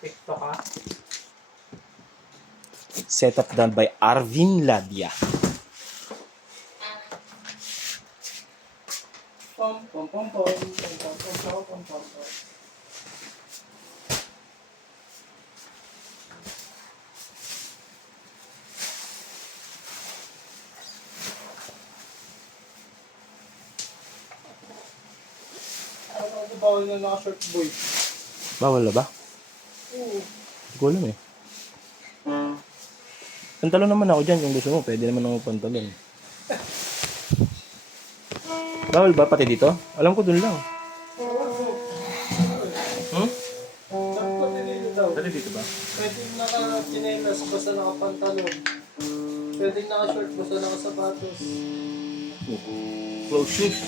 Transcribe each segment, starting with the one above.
TikTok ka? Setup done by Arvin Ladia. Pom pom pom pom pom pom pom pom pom pom pom. Ano ko bawal na naka-short boy? Bawal na ba? Oo. Hindi ko alam eh. Pantalon naman ako dyan kung gusto mo. Pwede naman ako pantalon. Bawal ba pati dito? Alam ko dun lang. Dapat dito daw. Pati dito ba? Pwede naka-chinelas basta naka-pantalon. Pwede naka-short basta naka-sapatos. Close shoes.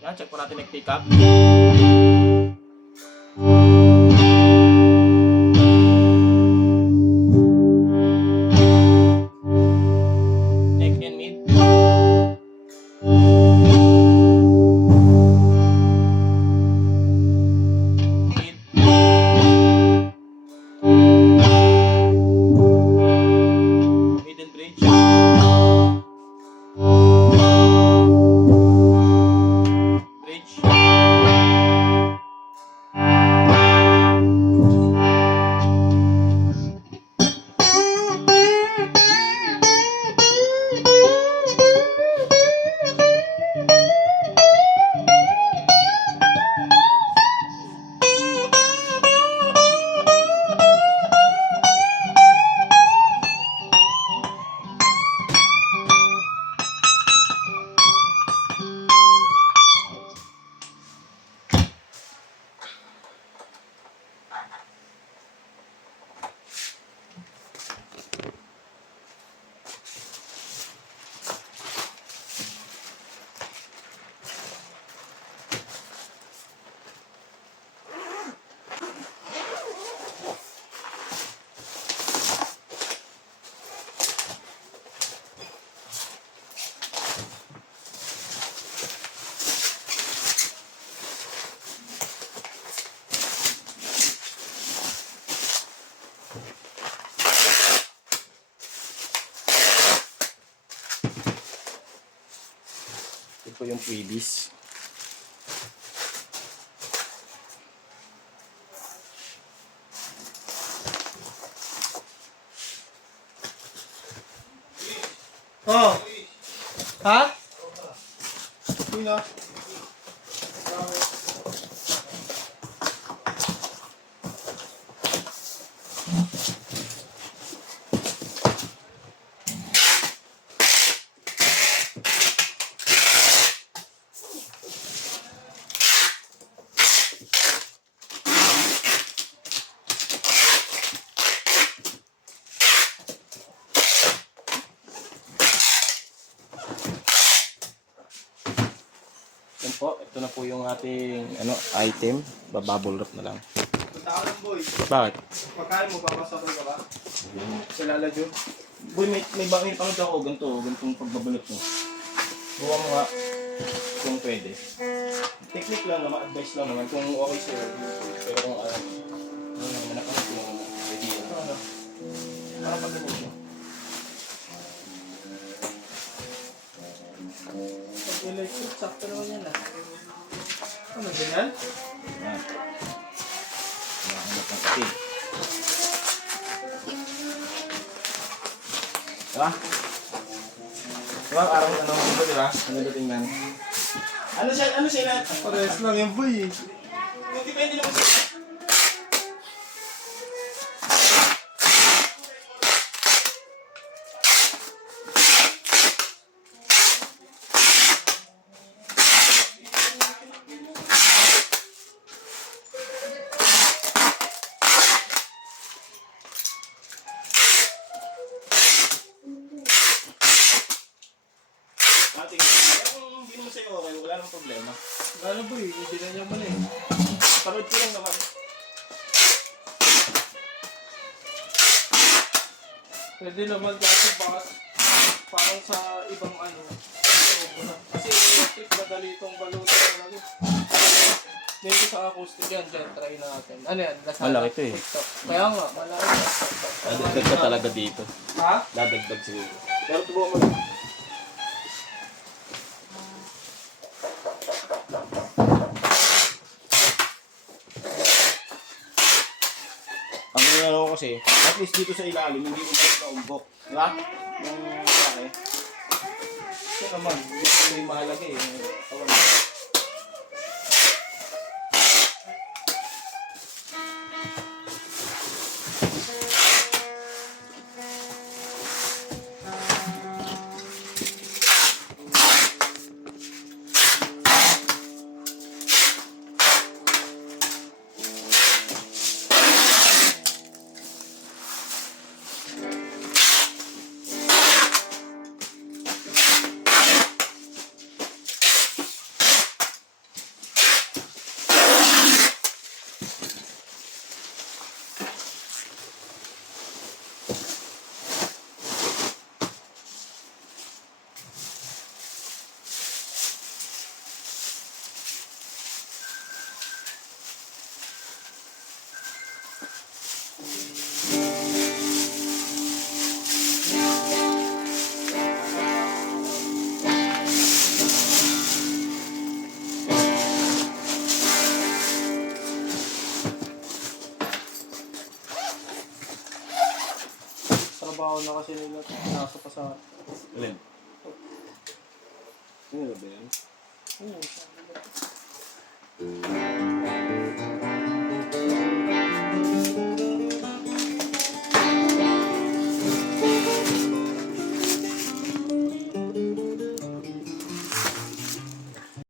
Yan, check po natin nag-pick up. Neck and mid. Mid. Mid and bridge. Bridge. Ito po yung freebies. Oh. Ha? Sino? Yan po, ito na po yung ating item. Babubble wrap na lang. Punta ka lang, boy. Bakit? Pagkain mo, papasabay ka ba? Sa Laladyo? Boy, may bangin pang ako. Ganitong pagbabalot mo. Buwa mo nga kung pwede. Technique lang naman, advice lang naman. Kung okay sa'yo, pero kung naman ako, pwede yan. Para pag ganito. sakto naman yan ah. Ano ganyan? Yan. Hanap ng kapit. Diba? Diba? Parang ano dito, diba? Ano dito tingnan? Ano sila? Parehas lang yung boy eh. Kung depende naman sa... Ating, kung hindi naman sa'yo okay, wala namang problema. Ano boy, hindi na niya mali. Panood ko lang naman. Pwede naman kasi baka parang sa ibang ano. Kasi electric madali itong balutan talaga. Dito sa acoustic yan, dyan, try natin. Ano yan? Lasada? Malaki ito eh. TikTok. Kaya nga, malaki. Dadagdag ka talaga dito. Ha? Dadagdag siguro. Pero tubuhan mo lang. Ang nangyayari ko kasi, at least dito sa ilalim, hindi umbok na umbok. Diba? Yung malaki. Ito naman, dito may mahalaga eh. Tawag. Trabaho na kasi nila, nasa pa sa... Alin? Ano ba yan? Oo,